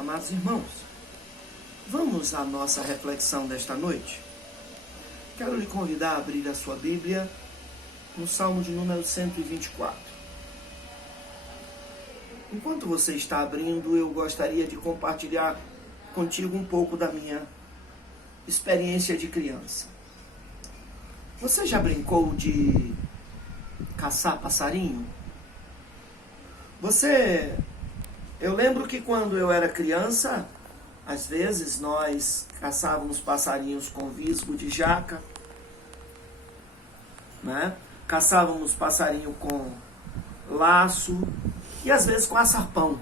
Amados irmãos, vamos à nossa reflexão desta noite? Quero lhe convidar a abrir a sua Bíblia no Salmo de número 124. Enquanto você está abrindo, eu gostaria de compartilhar contigo um pouco da minha experiência de criança. Você já brincou de caçar passarinho? Eu lembro que quando eu era criança, às vezes nós caçávamos passarinhos com visgo de jaca, né? Caçávamos passarinho com laço e às vezes com açarpão.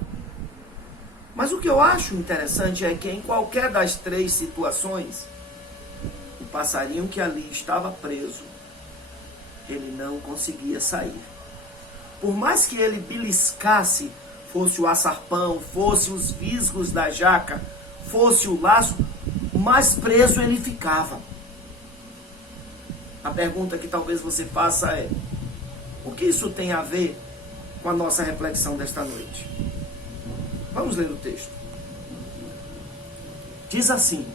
Mas o que eu acho interessante é que em qualquer das três situações, o passarinho que ali estava preso, ele não conseguia sair. Por mais que ele beliscasse, fosse o açarpão, fosse os visgos da jaca, fosse o laço, mais preso ele ficava. A pergunta que talvez você faça é: o que isso tem a ver com a nossa reflexão desta noite? Vamos ler o texto. Diz assim: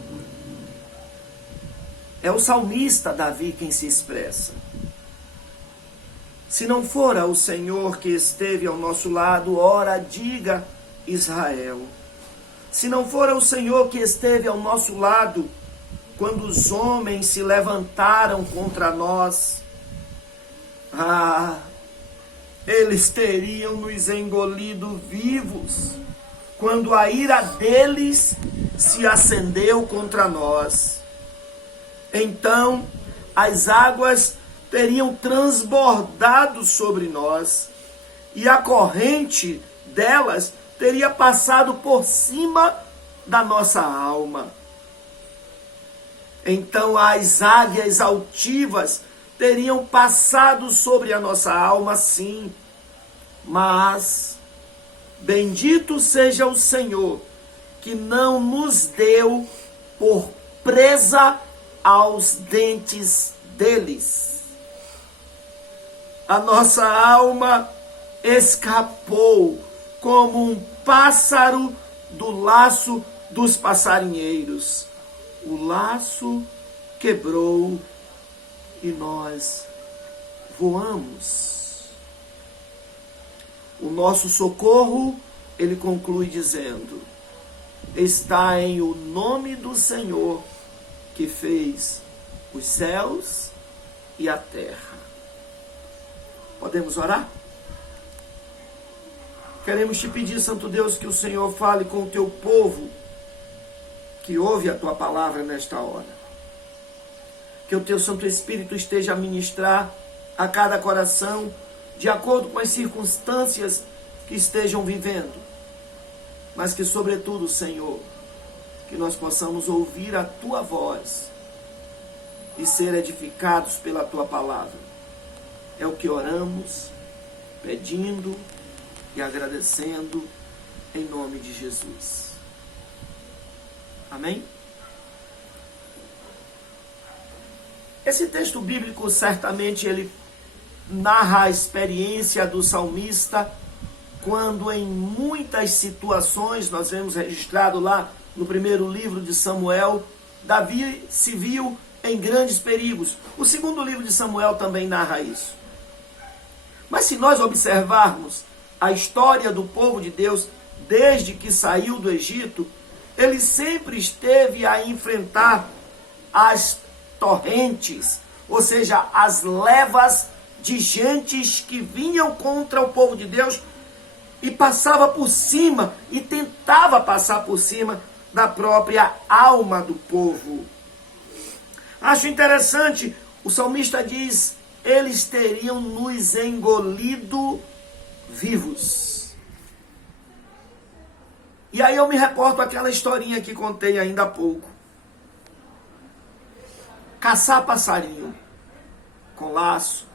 é o salmista Davi quem se expressa. Se não fora o Senhor que esteve ao nosso lado, ora diga Israel. Se não fora o Senhor que esteve ao nosso lado, quando os homens se levantaram contra nós, eles teriam nos engolido vivos, quando a ira deles se acendeu contra nós. Então as águas teriam transbordado sobre nós, e a corrente delas teria passado por cima da nossa alma. Então as águias altivas teriam passado sobre a nossa alma, sim. Mas bendito seja o Senhor, que não nos deu por presa aos dentes deles. A nossa alma escapou como um pássaro do laço dos passarinheiros. O laço quebrou e nós voamos. O nosso socorro, ele conclui dizendo, está em o nome do Senhor que fez os céus e a terra. Podemos orar? Queremos te pedir, Santo Deus, que o Senhor fale com o teu povo que ouve a tua palavra nesta hora. Que o teu Santo Espírito esteja a ministrar a cada coração de acordo com as circunstâncias que estejam vivendo. Mas que, sobretudo, Senhor, que nós possamos ouvir a tua voz e ser edificados pela tua palavra. É o que oramos, pedindo e agradecendo em nome de Jesus. Amém? Esse texto bíblico certamente ele narra a experiência do salmista quando em muitas situações, nós vemos registrado lá no primeiro livro de Samuel, Davi se viu em grandes perigos. O segundo livro de Samuel também narra isso. Mas se nós observarmos a história do povo de Deus desde que saiu do Egito, ele sempre esteve a enfrentar as torrentes, ou seja, as levas de gentes que vinham contra o povo de Deus e passava por cima e tentava passar por cima da própria alma do povo. Acho interessante, o salmista diz, eles teriam nos engolido vivos. E aí eu me reporto àquela historinha que contei ainda há pouco. Caçar passarinho com laço.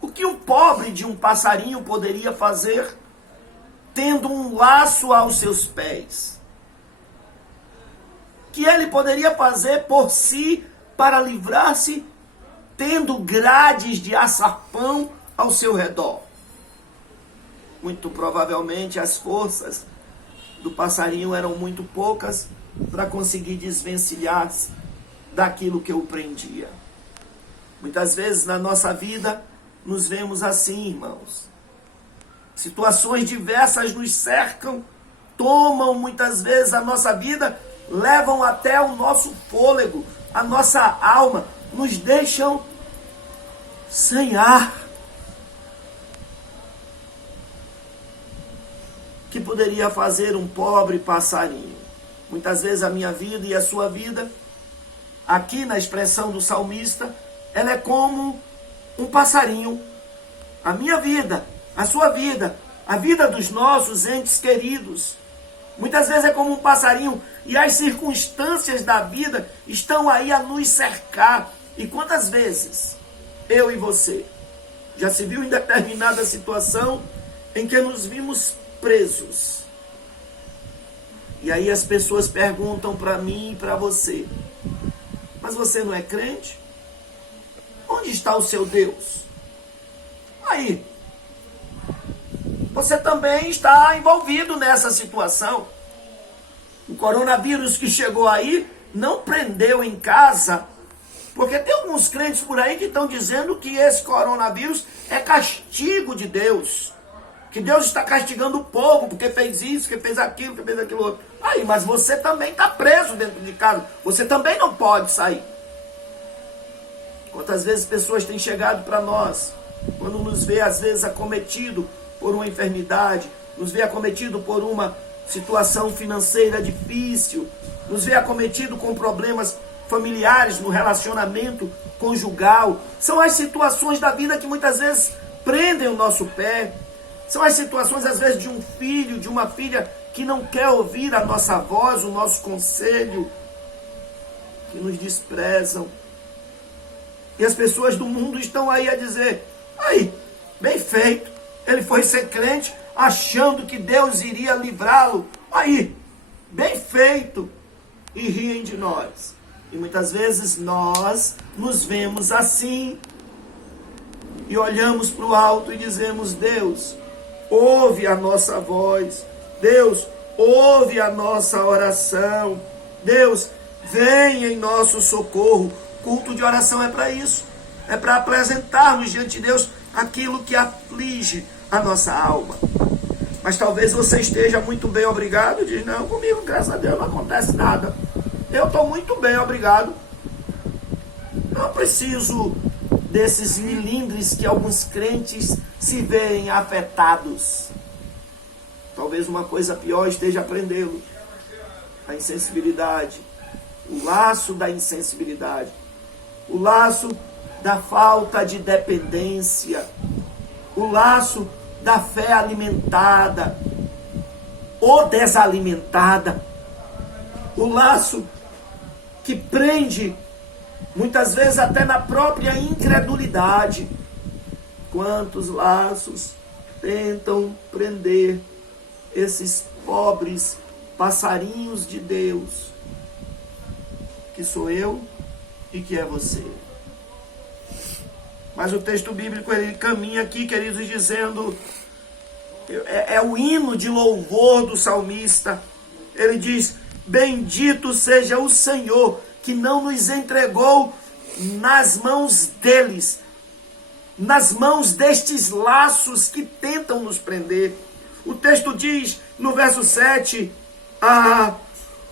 O que um pobre de um passarinho poderia fazer tendo um laço aos seus pés? Que ele poderia fazer por si para livrar-se tendo grades de açarpão ao seu redor? Muito provavelmente as forças do passarinho eram muito poucas para conseguir desvencilhar-se daquilo que o prendia. Muitas vezes na nossa vida nos vemos assim, irmãos. Situações diversas nos cercam, tomam muitas vezes a nossa vida, levam até o nosso fôlego, a nossa alma, nos deixam sem ar. Que poderia fazer um pobre passarinho? Muitas vezes a minha vida e a sua vida, aqui na expressão do salmista, ela é como um passarinho. A minha vida, a sua vida, a vida dos nossos entes queridos, muitas vezes é como um passarinho e as circunstâncias da vida estão aí a nos cercar. E quantas vezes eu e você já se viu em determinada situação em que nos vimos presos? E aí as pessoas perguntam para mim e para você: mas você não é crente? Onde está o seu Deus? Aí, você também está envolvido nessa situação. O coronavírus que chegou aí não prendeu em casa, porque tem alguns crentes por aí que estão dizendo que esse coronavírus é castigo de Deus, que Deus está castigando o povo porque fez isso, que fez aquilo outro. Aí, mas você também está preso dentro de casa, você também não pode sair. Quantas vezes pessoas têm chegado para nós, quando nos vê às vezes acometido por uma enfermidade, nos vê acometido por uma situação financeira difícil, nos vê acometido com problemas familiares no relacionamento conjugal. São as situações da vida que muitas vezes prendem o nosso pé. São as situações às vezes de um filho, de uma filha que não quer ouvir a nossa voz, o nosso conselho, que nos desprezam. E as pessoas do mundo estão aí a dizer: aí, bem feito, ele foi ser crente achando que Deus iria livrá-lo. Aí, bem feito. E riem de nós. E muitas vezes nós nos vemos assim e olhamos para o alto e dizemos: Deus, ouve a nossa voz. Deus, ouve a nossa oração. Deus, venha em nosso socorro. Culto de oração é para isso. É para apresentarmos diante de Deus aquilo que aflige a nossa alma. Mas talvez você esteja muito bem, obrigado. Diz: não, comigo, graças a Deus, não acontece nada. Eu estou muito bem, obrigado. Não preciso desses milindres que alguns crentes se veem afetados. Talvez uma coisa pior esteja a prendê-lo: a insensibilidade, o laço da insensibilidade, o laço da falta de dependência, o laço da fé alimentada ou desalimentada, o laço que prende muitas vezes até na própria incredulidade. Quantos laços tentam prender esses pobres passarinhos de Deus, que sou eu e que é você. Mas o texto bíblico, ele caminha aqui, queridos, dizendo, é o hino de louvor do salmista. Ele diz: bendito seja o Senhor, que não nos entregou nas mãos deles, nas mãos destes laços que tentam nos prender. O texto diz, no verso 7,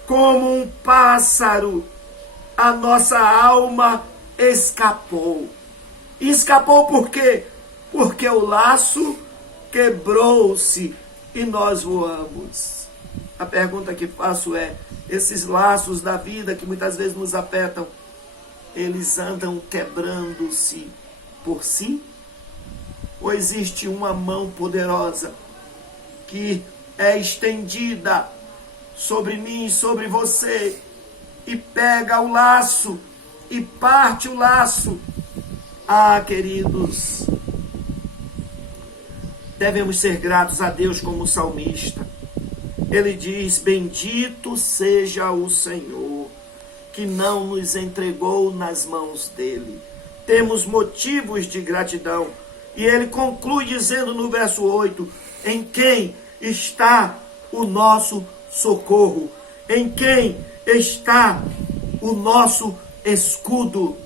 como um pássaro, a nossa alma escapou. E escapou por quê? Porque o laço quebrou-se e nós voamos. A pergunta que faço é: esses laços da vida que muitas vezes nos apertam, eles andam quebrando-se por si? Ou existe uma mão poderosa que é estendida sobre mim, sobre você, e pega o laço e parte o laço? Queridos, devemos ser gratos a Deus como o salmista. Ele diz: bendito seja o Senhor, que não nos entregou nas mãos dele. Temos motivos de gratidão. E ele conclui dizendo no verso 8, em quem está o nosso socorro, em quem está o nosso escudo,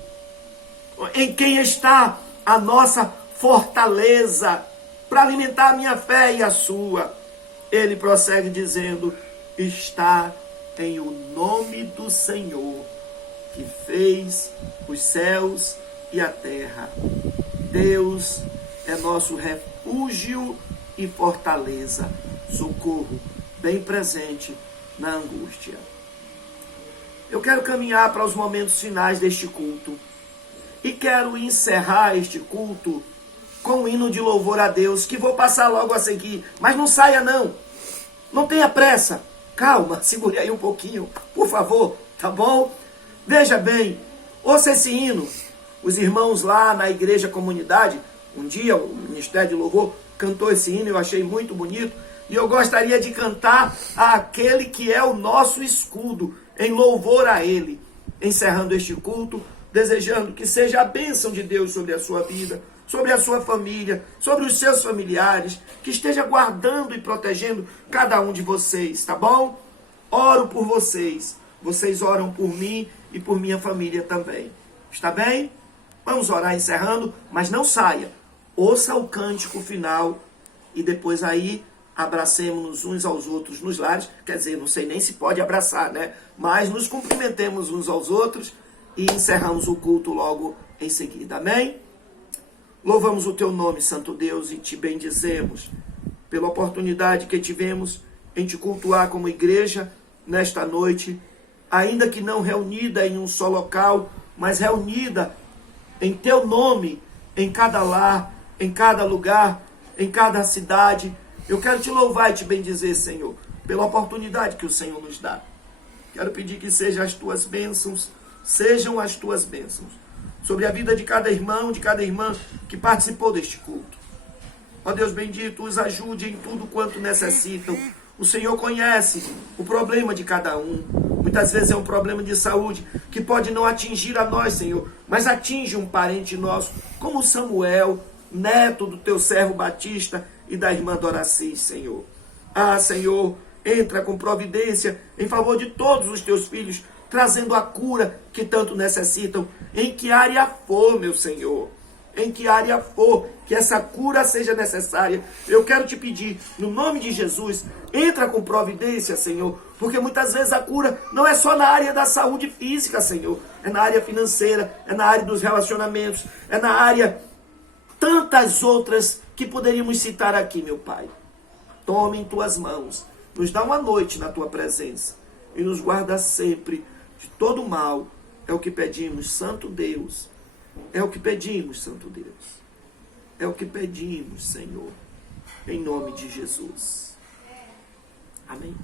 em quem está a nossa fortaleza para alimentar a minha fé e a sua. Ele prossegue dizendo: está em o nome do Senhor, que fez os céus e a terra. Deus é nosso refúgio e fortaleza, socorro bem presente na angústia. Eu quero caminhar para os momentos finais deste culto e quero encerrar este culto com um hino de louvor a Deus, que vou passar logo a seguir, mas não saia não, não tenha pressa, calma, segure aí um pouquinho, por favor, tá bom? Veja bem, ouça esse hino. Os irmãos lá na igreja comunidade, um dia o Ministério de Louvor cantou esse hino, eu achei muito bonito, e eu gostaria de cantar àquele que é o nosso escudo, em louvor a Ele, encerrando este culto, desejando que seja a bênção de Deus sobre a sua vida, sobre a sua família, sobre os seus familiares, que esteja guardando e protegendo cada um de vocês, tá bom? Oro por vocês, vocês oram por mim e por minha família também, está bem? Vamos orar encerrando, mas não saia, ouça o cântico final e depois aí abracemos uns aos outros nos lares, quer dizer, não sei nem se pode abraçar, né? Mas nos cumprimentemos uns aos outros e encerramos o culto logo em seguida, amém? Louvamos o teu nome, Santo Deus, e te bendizemos pela oportunidade que tivemos em te cultuar como igreja nesta noite, ainda que não reunida em um só local, mas reunida em teu nome, em cada lar, em cada lugar, em cada cidade. Eu quero te louvar e te bendizer, Senhor, pela oportunidade que o Senhor nos dá. Quero pedir que sejam as tuas bênçãos sobre a vida de cada irmão, de cada irmã que participou deste culto. Ó Deus bendito, os ajude em tudo quanto necessitam. O Senhor conhece o problema de cada um. Muitas vezes é um problema de saúde que pode não atingir a nós, Senhor, mas atinge um parente nosso, como Samuel, neto do teu servo Batista e da irmã Doracis, Senhor. Ah, Senhor, entra com providência em favor de todos os teus filhos, trazendo a cura que tanto necessitam, em que área for, meu Senhor. Em que área for, que essa cura seja necessária. Eu quero te pedir, no nome de Jesus, entra com providência, Senhor, porque muitas vezes a cura não é só na área da saúde física, Senhor, é na área financeira, é na área dos relacionamentos, é na área tantas outras que poderíamos citar aqui, meu Pai. Tome em tuas mãos, nos dá uma noite na tua presença e nos guarda sempre de todo mal. É o que pedimos, Santo Deus. É o que pedimos, Santo Deus. É o que pedimos, Senhor. Em nome de Jesus. Amém.